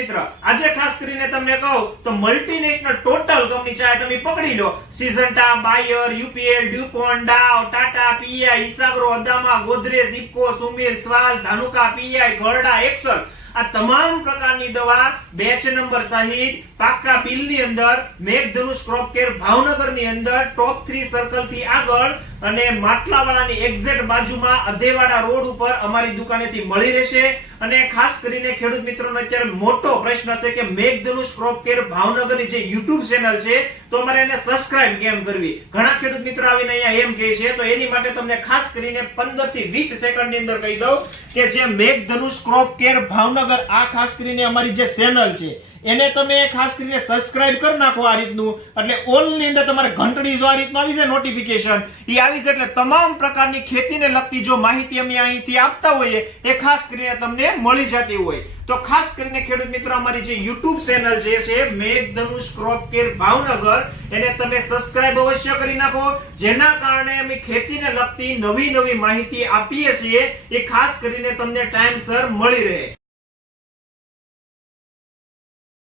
મિત્ર, આજે ખાસ કરીને તમને કહું તો મલ્ટીનેશનલ ટોટલ કંપની ચાહે તમે પકડી લો, Syngenta, Bayer, UPL, DuPont, Dow, Tata, PI, Isagro, Adama, Godrej, IFFCO, Sumil, Swal, Dhanuka, PI, Gharda, Excel, આ તમામ પ્રકારની દવા બેચ નંબર સહિત પાક્કા બિલની અંદર મેઘધનુષ ક્રોપ કેર ભાવનગરની અંદર ટોપ 3 સર્કલ થી આગળ અને માટલાવાળાની એક્ઝેક્ટ બાજુમાં અધેવાડા રોડ ઉપર અમારી દુકાનેથી મળી રહેશે. અને ખાસ કરીને ખેડૂત મિત્રોનો અત્યારે મોટો પ્રશ્ન છે કે મેઘધનુષ ક્રોપ કેર ભાવનગરની જે YouTube ચેનલ છે તો અમારે એને સબસ્ક્રાઇબ કેમ કરવી. ઘણા ખેડૂત મિત્રો આવીને અહીંયા એમ કહે છે, તો એની માટે તમને ખાસ કરીને 15 થી 20 સેકન્ડની અંદર કહી દઉં કે જે મેઘધનુષ ક્રોપ કેર ભાવનગર આ ખાસ કરીને અમારી જે ચેનલ છે એને તમે ખાસ કરીને સબસ્ક્રાઇબ કરી નાખો આ રીતનું, એટલે ઓલ ની અંદર તમારે ઘંટડી જો આ રીતનું આવી જાય નોટિફિકેશન એ આવી જાય એટલે તમામ પ્રકારની ખેતીને લગતી જો માહિતી અમે અહીંથી આપતા હોઈએ એ ખાસ કરીને તમને મળી જતી હોય. તો ખાસ કરીને ખેડૂત મિત્રો અમારી જે YouTube ચેનલ છે મેઘધનુષ ક્રોપ કેર ભાવનગર એને તમે સબસ્ક્રાઇબ અવશ્ય કરી નાખો, જેના કારણે અમે ખેતીને લગતી નવી માહિતી આપીએ છીએ એ ખાસ કરીને તમને ટાઈમસર મળી રહે.